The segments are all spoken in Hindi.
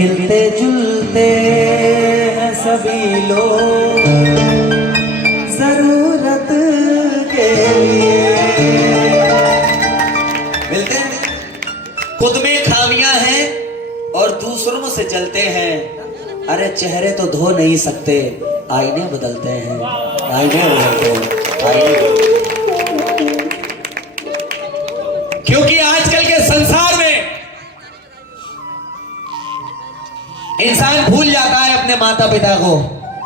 मिलते जुलते हैं सभी लोग जरूरत के लिए। मिलते हैं, खुद में खामियां हैं और दूसरों से जलते हैं। अरे चेहरे तो धो नहीं सकते, आईने बदलते हैं, आईने बदलते हैं, आईने। क्योंकि आजकल के संसार में इंसान भूल जाता है अपने माता पिता को,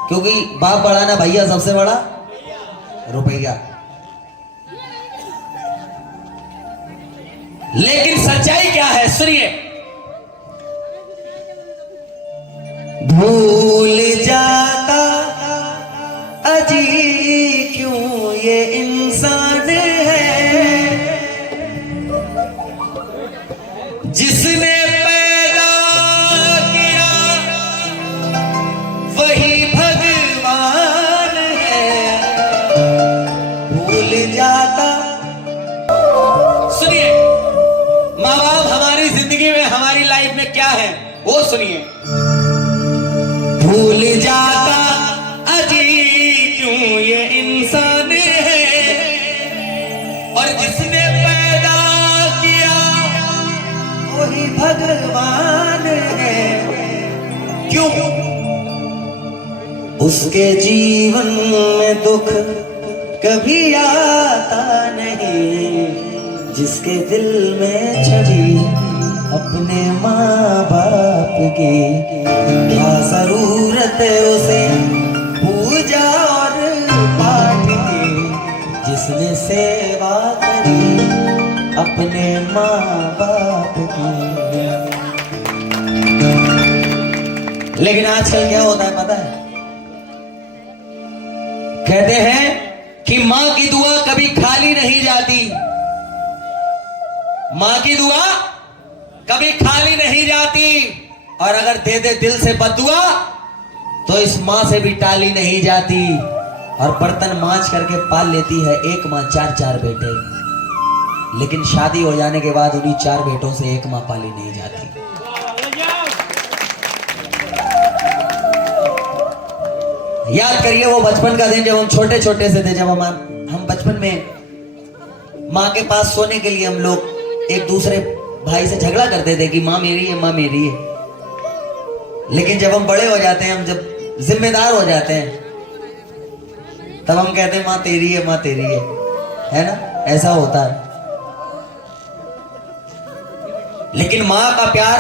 क्योंकि बाप बड़ा ना भैया, सबसे बड़ा रुपया। लेकिन सच्चाई क्या है सुनिए। भूल जाता अजी क्यों ये इंसान है, जिसने पैदा किया वही भगवान है। भूल जाता, सुनिए, माँ बाप हमारी जिंदगी में, हमारी लाइफ में क्या है वो सुनिए। भूल जाता अजी क्यों ये इंसान है, और जिसने पैदा किया वही भगवान है। क्यों? उसके जीवन में दुख कभी आता नहीं, जिसके दिल में छवि अपने माँ बाप की। क्या जरूरत है उसे पूजा और पाठ की, जिसने सेवा करी अपने माँ बाप की। लेकिन आजकल क्या होता है पता है? कहते हैं कि माँ की दुआ कभी खाली नहीं जाती, माँ की दुआ कभी खाली नहीं जाती, और अगर दे दे दिल से बदुआ तो इस माँ से भी टाली नहीं जाती। और बर्तन मांज करके पाल लेती है एक माँ 4-4 बेटे, लेकिन शादी हो जाने के बाद उन्हीं 4 बेटों से एक माँ पाली नहीं जाती। याद करिए वो बचपन का दिन जब हम छोटे छोटे से थे, जब हम बचपन में माँ के पास सोने के लिए हम लोग एक दूसरे भाई से झगड़ा करते थे कि माँ मेरी है, माँ मेरी है। लेकिन जब हम बड़े हो जाते हैं, हम जब जिम्मेदार हो जाते हैं, तब हम कहते हैं माँ तेरी है, माँ तेरी है ना? ऐसा होता है। लेकिन माँ का प्यार,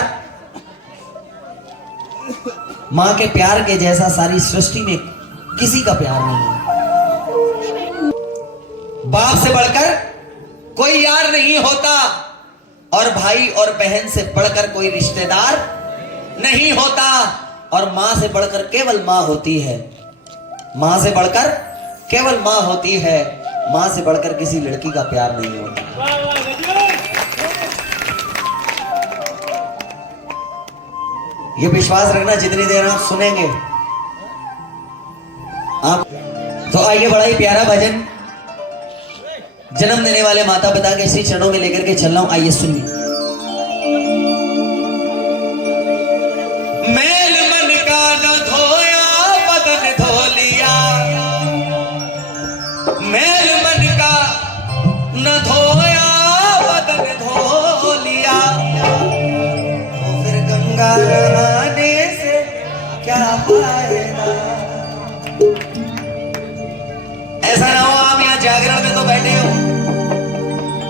माँ के प्यार के जैसा सारी सृष्टि में किसी का प्यार नहीं है। बाप से बढ़कर कोई यार नहीं होता, और भाई और बहन से बढ़कर कोई रिश्तेदार नहीं होता, और मां से बढ़कर केवल मां होती है। मां से बढ़कर केवल मां होती है, मां से बढ़कर किसी लड़की का प्यार नहीं होता। ये विश्वास रखना, जितनी देर आप सुनेंगे आप, तो आइए बड़ा ही प्यारा भजन जन्म देने वाले माता पिता के श्री चरणों में लेकर के चल रहा हूं। आइए सुनिए। मैल मन का न धोया बदन धो लिया, मैल मन का न धोया बदन धो लिया, तो फिर गंगा नहाने से क्या फायदा। ऐसा ना हो आप यहाँ जागरण में तो बैठे हो,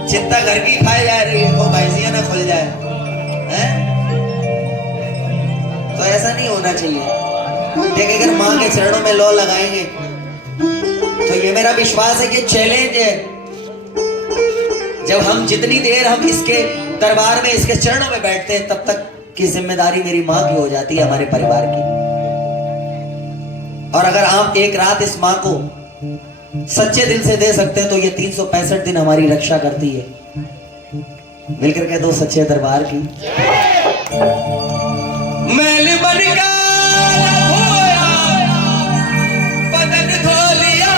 चिंता घर की खाए जा रही है, तो भैंसिया ना खुल जाए, हैं? तो ऐसा नहीं होना चाहिए। देखिए अगर माँ के चरणों में लो लगाएंगे तो ये मेरा विश्वास है कि चैलेंज है। जब हम जितनी देर हम इसके दरबार में, इसके चरणों में बैठते हैं, तब तक की जिम्मेदारी मेरी माँ की हो जाती है, हमारे परिवार की। और अगर आप एक रात इस माँ को सच्चे दिल से दे सकते हैं तो ये 365 दिन हमारी रक्षा करती है। मिलकर कह दो सच्चे दरबार की। मैल बन का धोया बदन धो लिया,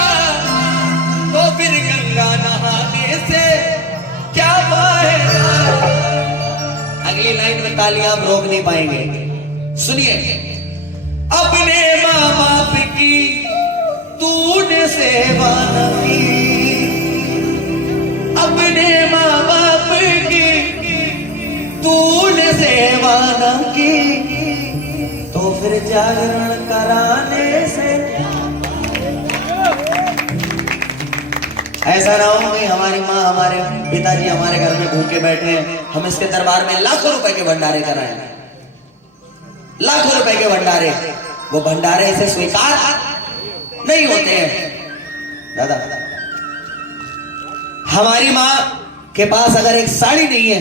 तो फिर गंगा नहाने से क्या फायदा। अगली लाइन में तालियां आप रोक नहीं पाएंगे। सुनिए, अपने माँ बाप की तूने सेवा न की, अपने माँ बाप की तूने सेवा न की, तो फिर जागरण कराने से ऐसा ना हो कि हमारी माँ हमारे पिताजी हमारे घर में भूखे बैठे हैं, हम इसके दरबार में लाखों रुपए के भंडारे कराएं, लाखों रुपए के भंडारे। वो भंडारे ऐसे स्वीकार नहीं होते हैं दादा। हमारी माँ के पास अगर एक साड़ी नहीं है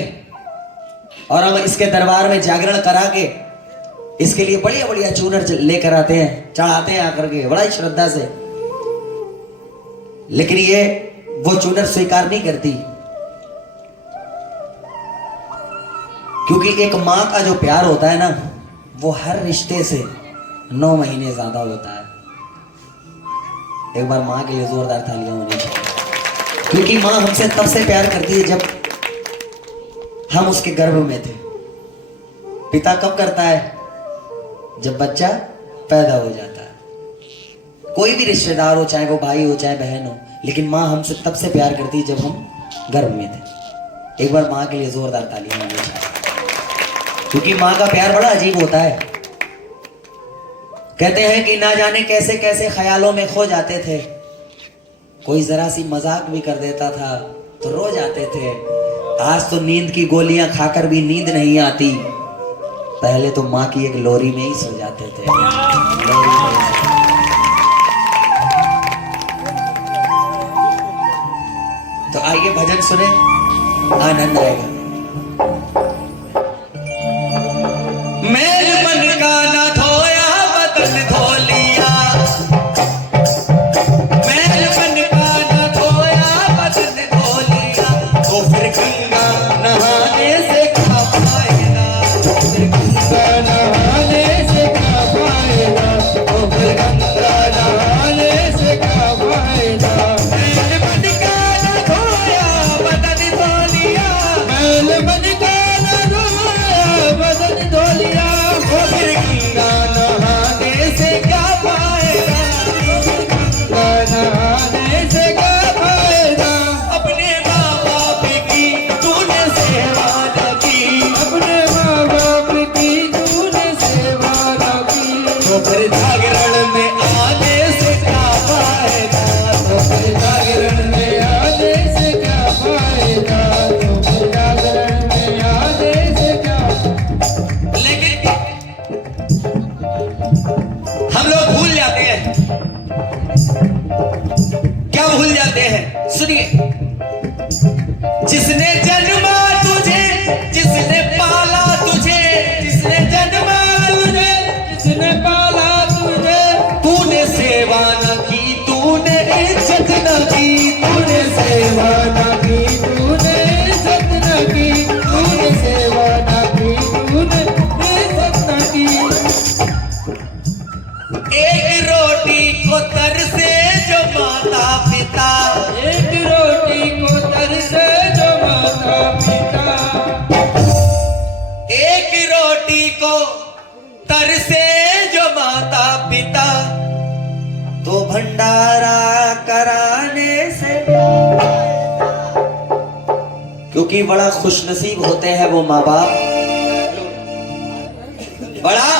और हम इसके दरबार में जागरण करा के इसके लिए बढ़िया बढ़िया चूनर लेकर आते हैं, चढ़ाते हैं आकर के बड़ा ही श्रद्धा से, लेकिन ये वो चूनर स्वीकार नहीं करती, क्योंकि एक मां का जो प्यार होता है ना, वो हर रिश्ते से 9 महीने ज्यादा होता है। एक बार मां के लिए जोरदार तालियां होनी चाहिए, क्योंकि मां हमसे तब से प्यार करती है जब हम उसके गर्भ में थे। पिता कब करता है? जब बच्चा पैदा हो जाता है। कोई भी रिश्तेदार हो, चाहे वो भाई हो चाहे बहन हो, लेकिन माँ हमसे तब से प्यार करती है जब हम गर्भ में थे। एक बार माँ के लिए जोरदार तालियां होनी चाहिए, क्योंकि माँ का प्यार बड़ा अजीब होता है। कहते हैं कि ना जाने कैसे कैसे ख्यालों में खो जाते थे, कोई जरा सी मजाक भी कर देता था तो रो जाते थे। आज तो नींद की गोलियां खाकर भी नींद नहीं आती, पहले तो माँ की एक लोरी में ही सो जाते थे। तो आइए भजन सुने, आनंद आएगा। मैल मन का ना धोया बदन धो लिया, मैल मन का ना धोया बदन धो लिया, तो फिर गंगा नहाने से क्या फायदा, तो फिर गंगा नहाने से क्या फायदा, तो फिर गंगा नहाने से क्या फायदा। मैल मन का ना धोया बदन धो लिया, मैल मन का ना धोया बदन धो लिया, तो फिर गंगा नहाने से क्या फायदा, गंगा नहाने से क्या फायदा। अपने माँ बाप की तूने सेवा न की, अपने माँ बाप की तूने सेवा न की, तो फिर जागरण में आने से क्या फायदा, तो फिर जागरण में आने से क्या फायदा, तो फिर जागरण में आने से क्या। लेकिन हम लोग भूल जाते हैं, क्या भूल जाते हैं? सुनिए, जिसने जन्मा तुझे, जिसने पाला तुझे, जिसने जन्मा तुझे, जिसने पाला तुझे, तूने सेवा न की, तूने इज्जत न की, तूने सेवा न की, तूने इज्जत न की, तूने सेवा न की, तूने इज्जत न की। एक रोटी को तरसे जो माता पिता, एक रोटी को तरसे जो माता पिता, एक रोटी को तरसे जो माता पिता, तो भंडारा कराने से, क्योंकि बड़ा खुशनसीब होते हैं वो माँ बाप, बड़ा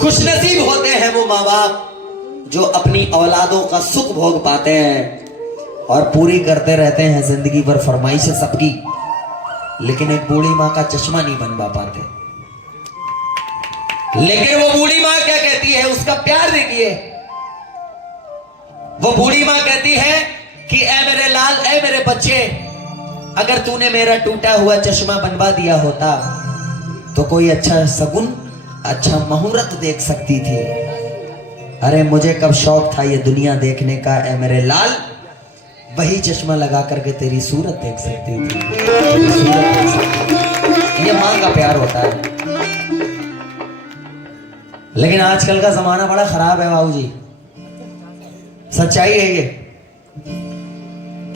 खुशनसीब होते हैं वो माँ बाप जो अपनी औलादों का सुख भोग पाते हैं और पूरी करते रहते हैं जिंदगी भर फरमाइशें सबकी, लेकिन एक बूढ़ी माँ का चश्मा नहीं बनवा पाते। लेकिन वो बूढ़ी माँ क्या कहती है? उसका प्यार देखिए, वो बूढ़ी माँ कहती है कि ऐ मेरे लाल, ऐ मेरे बच्चे, अगर तूने मेरा टूटा हुआ चश्मा बनवा दिया होता तो कोई अच्छा सगुन, अच्छा मुहूर्त देख सकती थी। अरे मुझे कब शौक था ये दुनिया देखने का, ऐ मेरे लाल, वही चश्मा लगा करके तेरी सूरत देख सकती थी। ये मां का प्यार होता है। लेकिन आजकल का जमाना बड़ा खराब है बाबूजी, सच्चाई है ये।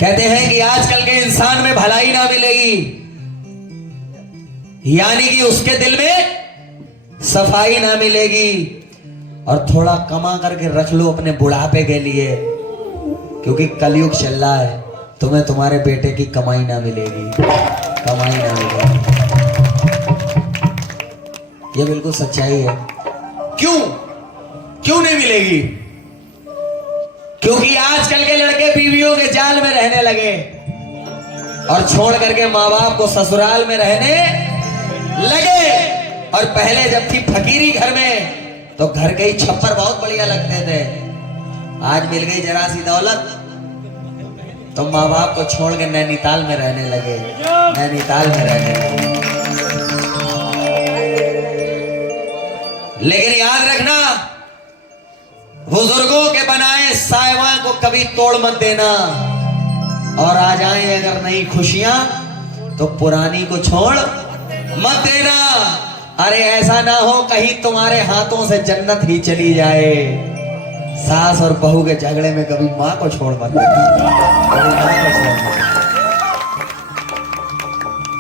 कहते हैं कि आजकल के इंसान में भलाई ना मिलेगी, यानी कि उसके दिल में सफाई ना मिलेगी, और थोड़ा कमा करके रख लो अपने बुढ़ापे के लिए, क्योंकि कलयुग चल रहा है, तुम्हें तुम्हारे बेटे की कमाई ना मिलेगी, कमाई ना मिलेगी। ये बिल्कुल सच्चाई है। क्यों क्यों नहीं मिलेगी? क्योंकि आजकल के लड़के बीवियों के जाल में रहने लगे और छोड़ करके माँ बाप को ससुराल में रहने लगे। और पहले जब थी फकीरी घर में तो घर के ही छप्पर बहुत बढ़िया लगते थे। आज मिल गई जरा सी दौलत तो माँ बाप को छोड़ के नैनीताल में रहने लगे, नैनीताल में रहने लगे। लेकिन याद रखना, बुजुर्गों के बनाए सायवां को कभी तोड़ मत देना। और आ जाए अगर नई खुशियां तो पुरानी को छोड़ मत देना। अरे ऐसा ना हो कहीं तुम्हारे हाथों से जन्नत ही चली जाए। सास और बहू के झगड़े में कभी माँ को छोड़ मत देना।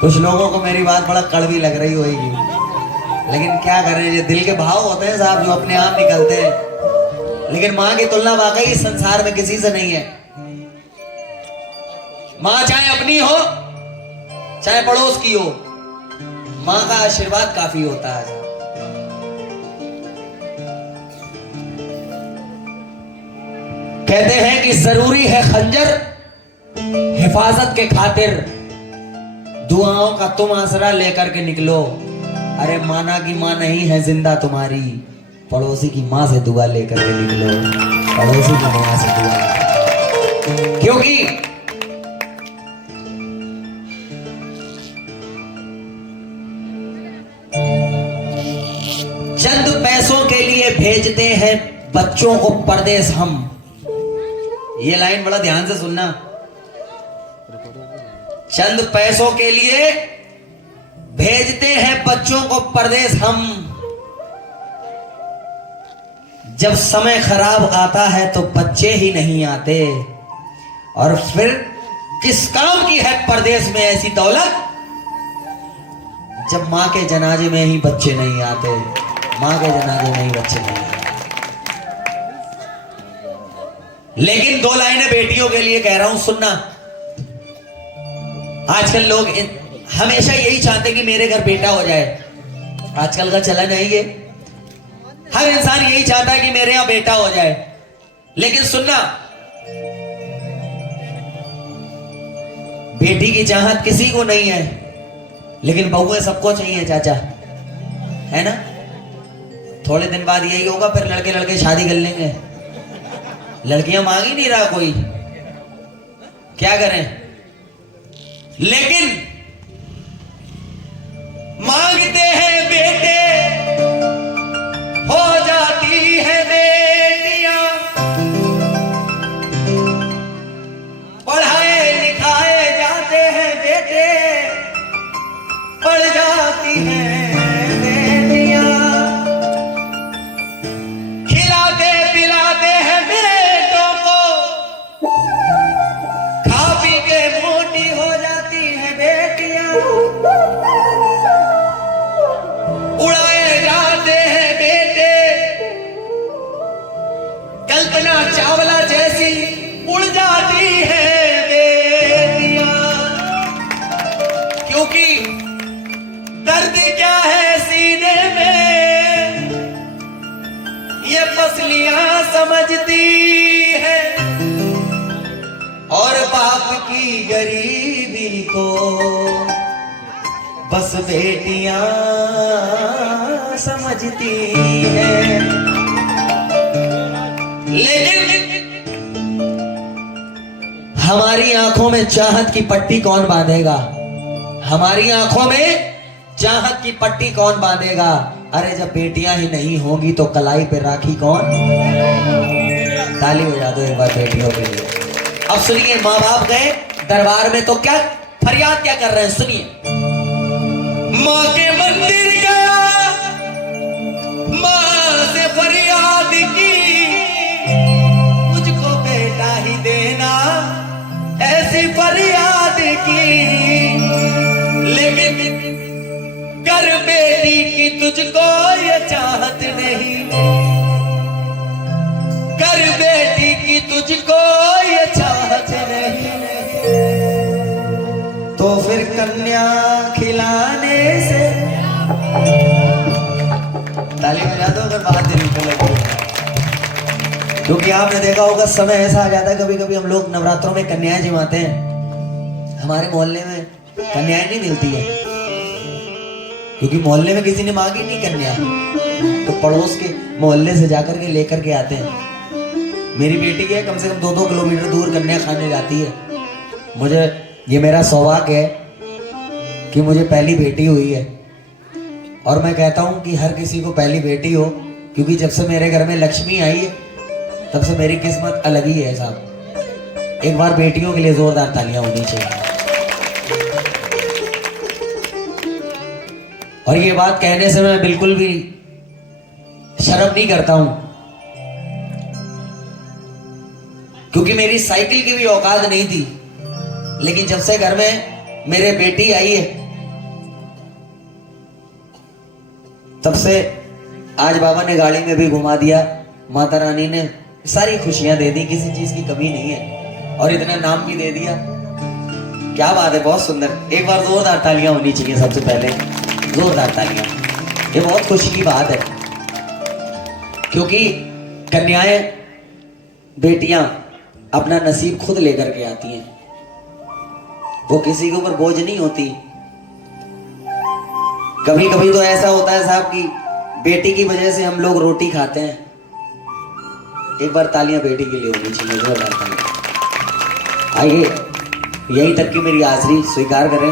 कुछ लोगों को मेरी बात बड़ा कड़वी लग रही होगी, लेकिन क्या करें, ये दिल के भाव होते हैं साहब, जो अपने आप निकलते हैं। लेकिन माँ की तुलना वाकई संसार में किसी से नहीं है। माँ चाहे अपनी हो चाहे पड़ोस की हो, माँ का आशीर्वाद काफी होता है। कहते हैं कि जरूरी है खंजर हिफाजत के खातिर, दुआओं का तुम आसरा लेकर के निकलो। अरे माना की माँ नहीं है जिंदा तुम्हारी, पड़ोसी की माँ से दुआ लेकर के निकलो, पड़ोसी की माँ से दुआ। क्योंकि चंद पैसों के लिए भेजते हैं बच्चों को परदेस हम। ये लाइन बड़ा ध्यान से सुनना। चंद पैसों के लिए भेजते हैं बच्चों को परदेस हम, जब समय खराब आता है तो बच्चे ही नहीं आते। और फिर किस काम की है परदेस में ऐसी दौलत, जब मां के जनाजे में ही बच्चे नहीं आते, मां के जनाजे में ही बच्चे नहीं आते। लेकिन दो लाइनें बेटियों के लिए कह रहा हूं, सुनना। आजकल लोग हमेशा यही चाहते कि मेरे घर बेटा हो जाए। आजकल का चलन है ये, हर इंसान यही चाहता है कि मेरे यहां बेटा हो जाए। लेकिन सुनना, बेटी की चाहत किसी को नहीं है, लेकिन बहुएं सबको चाहिए चाचा, है ना। थोड़े दिन बाद यही होगा, फिर लड़के लड़के शादी कर लेंगे। लड़कियां मांग ही नहीं रहा कोई, क्या करें। लेकिन मांगते हैं बेटे, हो जाती है बेटियां, पढ़ाए लिखाए जाते हैं बेटे, पढ़ जाती हैं बेटियां, खिलाते पिलाते हैं बेटों को, खा पी के मोटी हो जाती है बेटियां, उड़ाए जाते हैं बेटे, कल्पना चावला जैसी उड़ जाती है बेटियां। क्योंकि दर्द क्या है सीने में, ये पसलियां समझती है, और बाप की गरीबी को बस बेटियां समझती हैं। लेकिन हमारी आंखों में चाहत की पट्टी कौन बांधेगा? हमारी आंखों में चाहत की पट्टी कौन बांधेगा? अरे जब बेटियां ही नहीं होंगी तो कलाई पे राखी कौन? ताली बजा दो एक बार बेटियों के लिए। अब सुनिए, माँ बाप गए दरबार में तो क्या फरियाद क्या कर रहे हैं, सुनिए। माँ के मंदिर गया, माँ से फरियाद की, मुझको बेटा ही देना, ऐसी फरियाद की। लेकिन कर बेटी की तुझको ये तुझको ये चाहते नहीं तो फिर कन्या खिलाने से। ताली बजा दो अगर बात दिल को लगी। क्योंकि आपने देखा होगा समय ऐसा आ जाता है कभी कभी हम लोग नवरात्रों में कन्याएं जिमाते हैं, हमारे मोहल्ले में कन्याएं नहीं मिलती है क्योंकि मोहल्ले में किसी ने मांगी नहीं कन्या, तो पड़ोस के मोहल्ले से जाकर के लेकर के आते हैं। मेरी बेटी है कम से कम 2-2 किलोमीटर दूर कन्या खाने जाती है। मुझे ये मेरा सौभाग्य है कि मुझे पहली बेटी हुई है और मैं कहता हूं कि हर किसी को पहली बेटी हो, क्योंकि जब से मेरे घर में लक्ष्मी आई है तब से मेरी किस्मत अलग ही है साहब। एक बार बेटियों के लिए जोरदार तालियां होनी चाहिए। और ये बात कहने से मैं बिल्कुल भी शर्म नहीं करता हूं, क्योंकि मेरी साइकिल की भी औकात नहीं थी, लेकिन जब से घर में मेरे बेटी आई है तब से आज बाबा ने गाड़ी में भी घुमा दिया, माता रानी ने सारी खुशियां दे दी, किसी चीज की कमी नहीं है और इतना नाम भी दे दिया। क्या बात है, बहुत सुंदर। एक बार जोरदार तालियां होनी चाहिए, सबसे पहले जोरदार तालियां। ये बहुत खुशी की बात है क्योंकि कन्याएं बेटियां अपना नसीब खुद लेकर के आती हैं, वो किसी के ऊपर बोझ नहीं होती। कभी कभी तो ऐसा होता है साहब कि बेटी की वजह से हम लोग रोटी खाते हैं। एक बार तालियां बेटी के लिए होनी चाहिए, जोरदार तालियां। आइए, यहीं तक की मेरी हाजिरी स्वीकार करें।